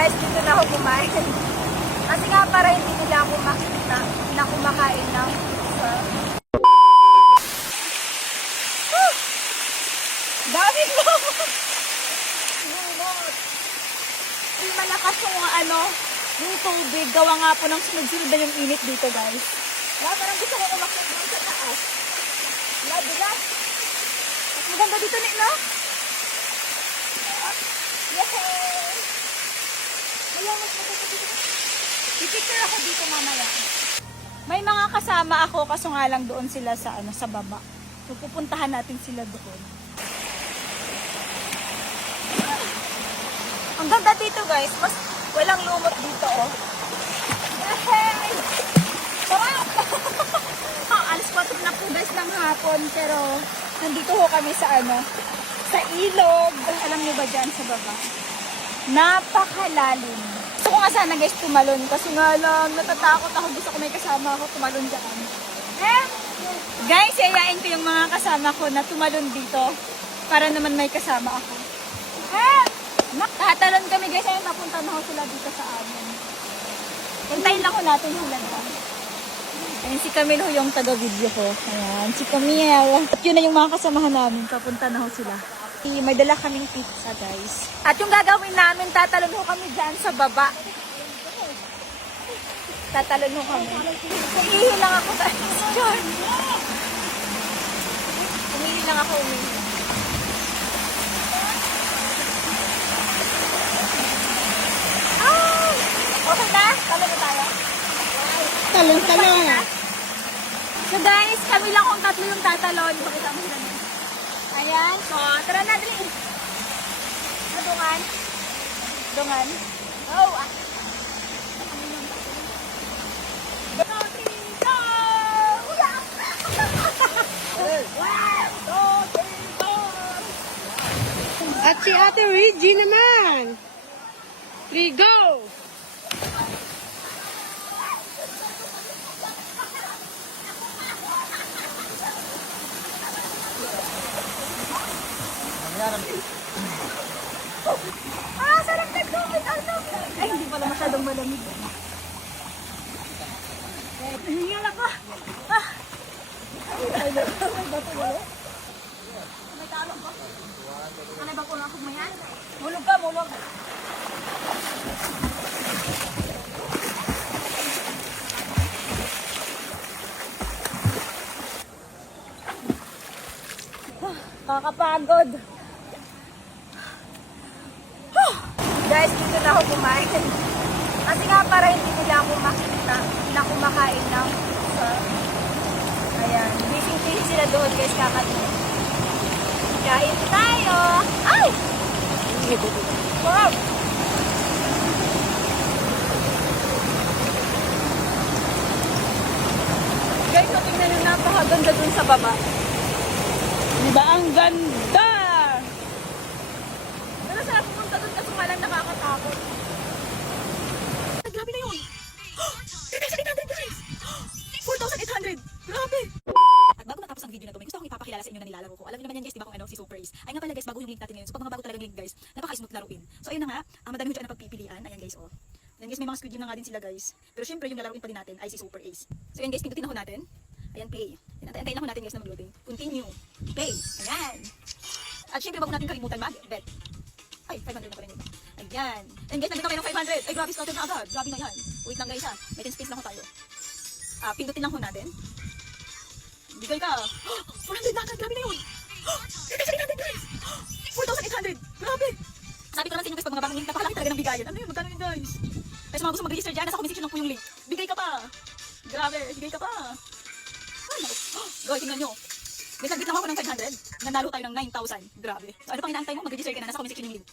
Guys, dito na ako kumain. Kasi nga para hindi nila ako makita na kumakain ng pizza. Dami mo! Hindi malakas yung tubig. Gawa nga po ng sunod-sunod na yung init dito, guys. Wala, parang gusto ko umakyat doon sa taas. Wala, bigat. Mas maganda dito, no? Yay! Ayaw, mas maganda dito. I-picture ako dito mamaya. May mga kasama ako, kaso nga lang doon sila sa baba. So, pupuntahan natin sila doon. Ang ganda dito, guys. Mas walang lumot dito, oh. Yay! Sarap! Alas 4 na po, guys, ng hapon. Pero, nandito ho kami sa ilog. Alam niyo ba dyan sa baba? Napakalalim. Gusto ko nga sana, guys, tumalon. Kasi nga lang, natatakot ako. Gusto ko may kasama ako tumalon dyan. Guys, yayain ko yung mga kasama ko na tumalon dito. Para naman may kasama ako. Tatalon kami, guys. Ayun, papunta na ako sila dito sa amin. Hintayin lang ko natin sila dyan. Ayun, si Camille ho yung taga-video ko. Ayan, si Camille. At yun na yung mga kasamahan namin. Papunta na ho sila. May dala kaming pizza, guys. At yung gagawin namin, tatalon ho kami dyan sa baba. Tatalon ho kami. Umihi lang ako, guys. Umihi lang ako, umihi. Okay na? Talon na tayo? Talon. So guys, kami lang kung tatlo yung tatalon. Pakita mo sila na. Ayan. So, tara na din. Dungan. Dungan. Oh, At si Ate Reggie naman. Rigo. sarap nagdumit. Ay, hindi pala masyadong malamig. Hingal ako. May talong ko. Ano ba kung ako mayan? Mulog ka, mulog. Kakapagod. Guys, dito na ako kumain. Kasi nga para hindi nila ako makita na kumakain ng pizza. Ayan. Busy sila doon, guys, kakatin. Kain tayo! Ay! Wow! Guys, so tingnan nyo, napakaganda dun sa baba. Diba ang ganda? Pero sarap pumunta dun kasi walang nakakatakot. Grabe na yun! 3,800 guys! 4,800! Grabe! At bago matapos ang video na to, may gusto akong ipapakilala sa inyo na nilalaro ko. Alam niyo naman yan guys, di ba kung si Super Ace? Ay nga pala guys, bago yung link natin ngayon. So pag mga bago talagang link guys, napaka-smooth laruin. So ayun na nga, madami dyan na pagpipilian. Ayan guys, oh. Ayan guys, may mga squid game na nga din sila guys. Pero syempre yung lalaruin pa din natin ay si Super Ace. So ayan guys, pindutin ako natin. Ayan, play. Antayin lang natin guys na mag-loading. Continue. Play. Ayan. At syempre bago natin kalimutan mag-bet. Ay, 500 na pa rin ito. Ayan. And guys, nandito kayo ng 500. Ay, grabe, started na agad. Grabe na yan. Wait lang guys ha. May 10 space lang ho tayo. Pindutin lang ho natin. Bigay ka. 400 na agad. Grabe na yun. 3,800 guys. 4,800. Grabe. Sabi ko naman sa inyo guys, pag mga bagong link, napakalaki talaga ng bigayan. Ano yun? Magkano yun guys? Kaya sa mga gusto mag-register dyan, nasa comment section lang po yung link. Bigay ka pa. Grabe. Bigay ka pa. Guys, tingnan nyo. Guys, nagbit lang ako ng 500. Nanalo tayo ng 9,000. Grabe. So ano pang inaantay mo? Mag-register ka na. Nasa comment section yung link.